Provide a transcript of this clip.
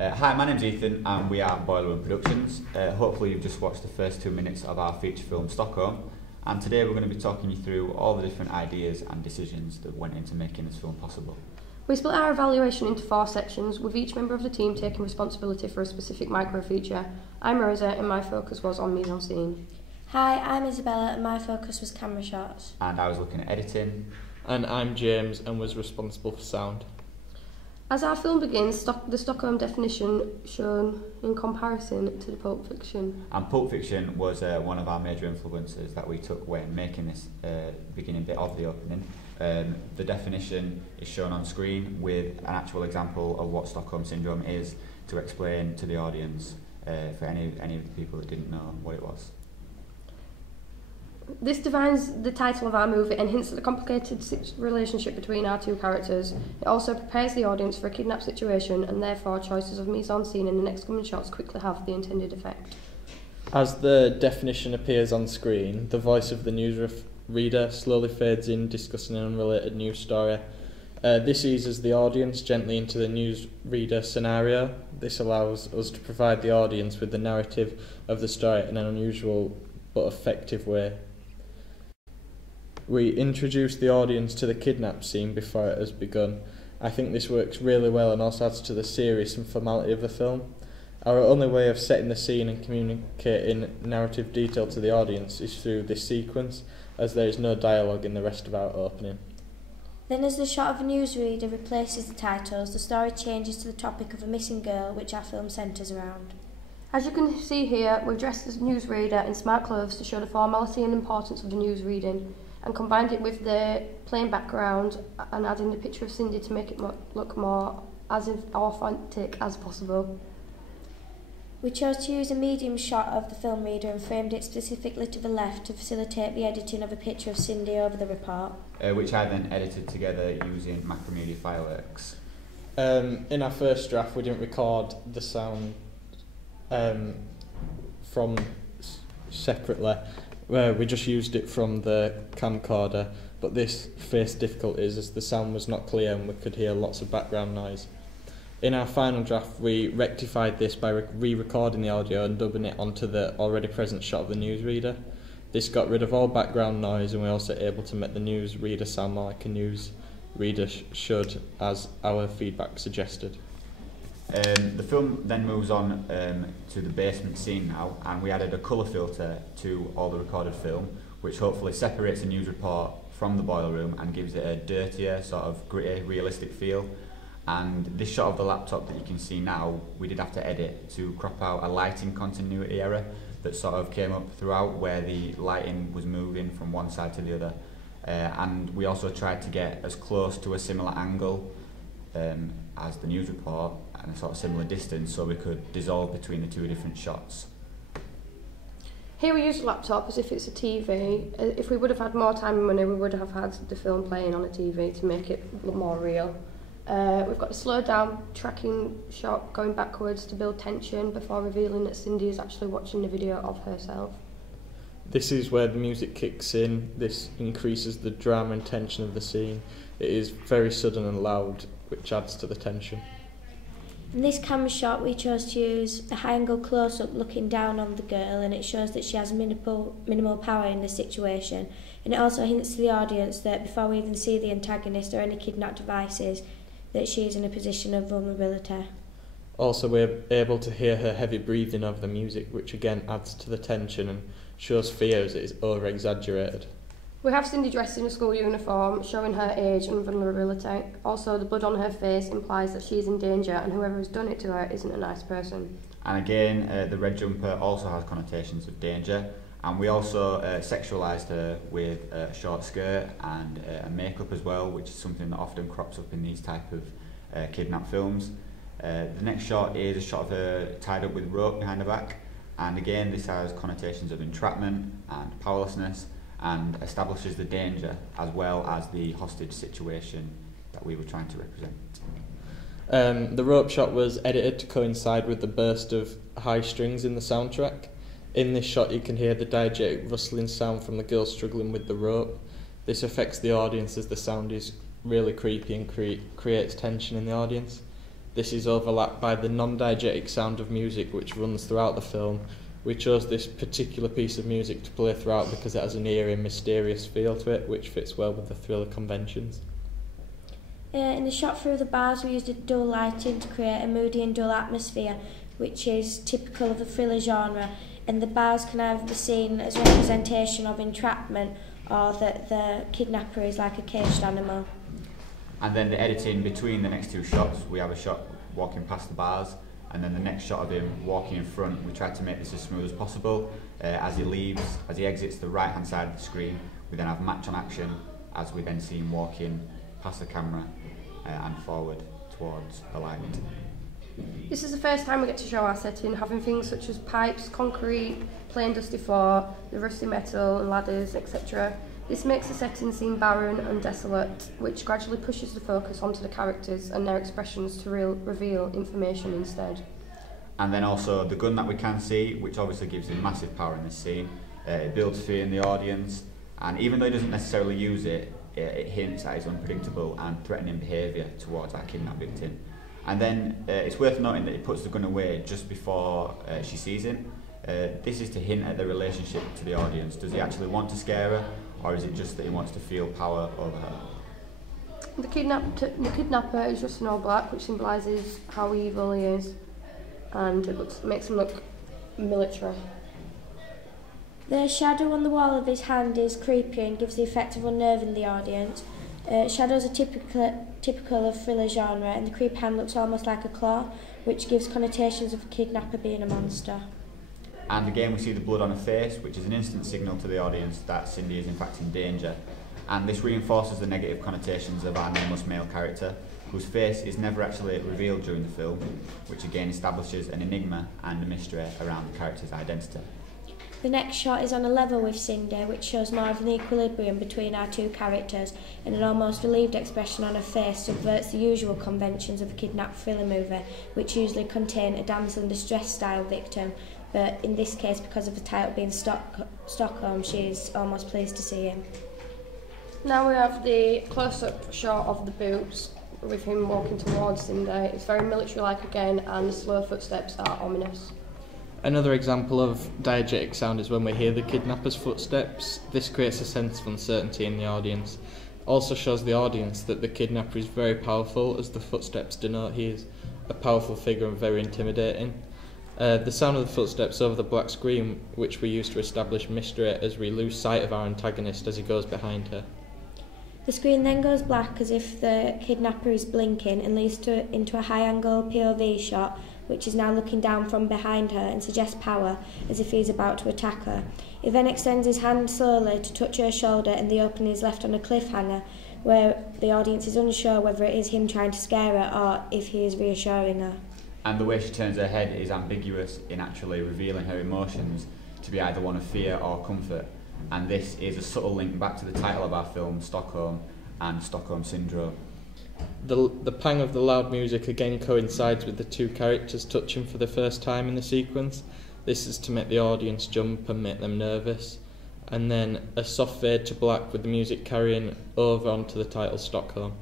Hi, my name's Ethan and we are Boiler Room Productions. Hopefully you've just watched the first 2 minutes of our feature film Stockholm, and today we're going to be talking you through all the different ideas and decisions that went into making this film possible. We split our evaluation into 4 sections, with each member of the team taking responsibility for a specific micro-feature. I'm Rosa and my focus was on mise-en-scene. Hi, I'm Isabella and my focus was camera shots. And I was looking at editing. And I'm James and was responsible for sound. As our film begins, the Stockholm definition shown in comparison to the Pulp Fiction. And Pulp Fiction was one of our major influences that we took when making this beginning bit of the opening. The definition is shown on screen with an actual example of what Stockholm Syndrome is to explain to the audience for any of the people that didn't know what it was. This defines the title of our movie and hints at the complicated relationship between our 2 characters. It also prepares the audience for a kidnap situation, and therefore choices of mise-en-scene in the next coming shots quickly have the intended effect. As the definition appears on screen, the voice of the newsreader slowly fades in, discussing an unrelated news story. This eases the audience gently into the newsreader scenario. This allows us to provide the audience with the narrative of the story in an unusual but effective way. We introduce the audience to the kidnap scene before it has begun. I think this works really well and also adds to the serious and formality of the film. Our only way of setting the scene and communicating narrative detail to the audience is through this sequence, as there is no dialogue in the rest of our opening. Then as the shot of a newsreader replaces the titles, the story changes to the topic of a missing girl, which our film centres around. As you can see here, we've dressed the newsreader in smart clothes to show the formality and importance of the news reading, and combined it with the plain background and adding the picture of Cindy to make it look more as authentic as possible. We chose to use a medium shot of the film reader and framed it specifically to the left to facilitate the editing of a picture of Cindy over the report. Which I then edited together using Macromedia Fireworks. In our first draft we didn't record the sound from separately. We just used it from the camcorder, but this faced difficulties as the sound was not clear and we could hear lots of background noise. In our final draft we rectified this by re-recording the audio and dubbing it onto the already present shot of the newsreader. This got rid of all background noise, and we were also able to make the newsreader sound more like a newsreader should, as our feedback suggested. The film then moves on to the basement scene now, and we added a colour filter to all the recorded film, which hopefully separates the news report from the boiler room and gives it a dirtier, sort of gritty, realistic feel. And this shot of the laptop that you can see now, we did have to edit to crop out a lighting continuity error that sort of came up throughout, where the lighting was moving from one side to the other. And we also tried to get as close to a similar angle as the news report and a sort of similar distance, so we could dissolve between the 2 different shots. Here we use a laptop as if it's a TV. If we would have had more time and money, we would have had the film playing on a TV to make it look more real. We've got a slowed down tracking shot going backwards to build tension before revealing that Cindy is actually watching the video of herself. This is where the music kicks in. This increases the drama and tension of the scene. It is very sudden and loud, which adds to the tension. In this camera shot we chose to use a high angle close-up looking down on the girl, and it shows that she has minimal power in this situation, and it also hints to the audience that before we even see the antagonist or any kidnapped devices, that she is in a position of vulnerability. Also, we're able to hear her heavy breathing over the music, which again adds to the tension and shows fear as it is over-exaggerated. We have Cindy dressed in a school uniform, showing her age and vulnerability. Also, the blood on her face implies that she is in danger, and whoever has done it to her isn't a nice person. And again, the red jumper also has connotations of danger, and we also sexualised her with a short skirt and a makeup as well, which is something that often crops up in these type of kidnap films. The next shot is a shot of her tied up with rope behind her back, and again this has connotations of entrapment and powerlessness, and establishes the danger as well as the hostage situation that we were trying to represent. The rope shot was edited to coincide with the burst of high strings in the soundtrack. In this shot you can hear the diegetic rustling sound from the girl struggling with the rope. This affects the audience as the sound is really creepy and creates tension in the audience. This is overlapped by the non-diegetic sound of music which runs throughout the film. We chose this particular piece of music to play throughout because it has an eerie, mysterious feel to it, which fits well with the thriller conventions. In the shot through the bars, we used a dull lighting to create a moody and dull atmosphere, which is typical of the thriller genre, and the bars can either be seen as representation of entrapment or that the kidnapper is like a caged animal. And then the editing between the next two shots, we have a shot walking past the bars, and then the next shot of him walking in front. We tried to make this as smooth as possible. As he exits the right hand side of the screen, we then have match on action as we then see him walking past the camera and forward towards the light. This is the first time we get to show our setting, having things such as pipes, concrete, plain dusty floor, the rusty metal and ladders, etc. This makes the setting seem barren and desolate, which gradually pushes the focus onto the characters and their expressions to reveal information instead. And then also the gun that we can see, which obviously gives him massive power in this scene. It builds fear in the audience, and even though he doesn't necessarily use it, it hints at his unpredictable and threatening behaviour towards our kidnapped victim. And then it's worth noting that he puts the gun away just before she sees him. This is to hint at the relationship to the audience. Does he actually want to scare her, or is it just that he wants to feel power over her? The kidnapper is dressed in all black, which symbolises how evil he is, and it makes him look military. The shadow on the wall of his hand is creepy and gives the effect of unnerving the audience. Shadows are typical of thriller genre, and the creepy hand looks almost like a claw, which gives connotations of a kidnapper being a monster. And again we see the blood on her face, which is an instant signal to the audience that Cindy is in fact in danger. And this reinforces the negative connotations of our nameless male character, whose face is never actually revealed during the film, which again establishes an enigma and a mystery around the character's identity. The next shot is on a level with Cindy, which shows more of an equilibrium between our two characters, and an almost relieved expression on her face subverts the usual conventions of a kidnapped thriller movie, which usually contain a damsel in distress style victim, but in this case, because of the title being Stockholm, she is almost pleased to see him. Now we have the close-up shot of the boots with him walking towards Cindy. It's very military-like again, and the slow footsteps are ominous. Another example of diegetic sound is when we hear the kidnapper's footsteps. This creates a sense of uncertainty in the audience. Also shows the audience that the kidnapper is very powerful, as the footsteps denote he is a powerful figure and very intimidating. The sound of the footsteps over the black screen, which we use to establish mystery as we lose sight of our antagonist as he goes behind her. The screen then goes black as if the kidnapper is blinking and leads into a high-angle POV shot, which is now looking down from behind her and suggests power, as if he is about to attack her. He then extends his hand slowly to touch her shoulder, and the opening is left on a cliffhanger, where the audience is unsure whether it is him trying to scare her or if he is reassuring her. And the way she turns her head is ambiguous in actually revealing her emotions to be either one of fear or comfort. And this is a subtle link back to the title of our film, Stockholm, and Stockholm Syndrome. The pang of the loud music again coincides with the two characters touching for the first time in the sequence. This is to make the audience jump and make them nervous. And then a soft fade to black with the music carrying over onto the title Stockholm.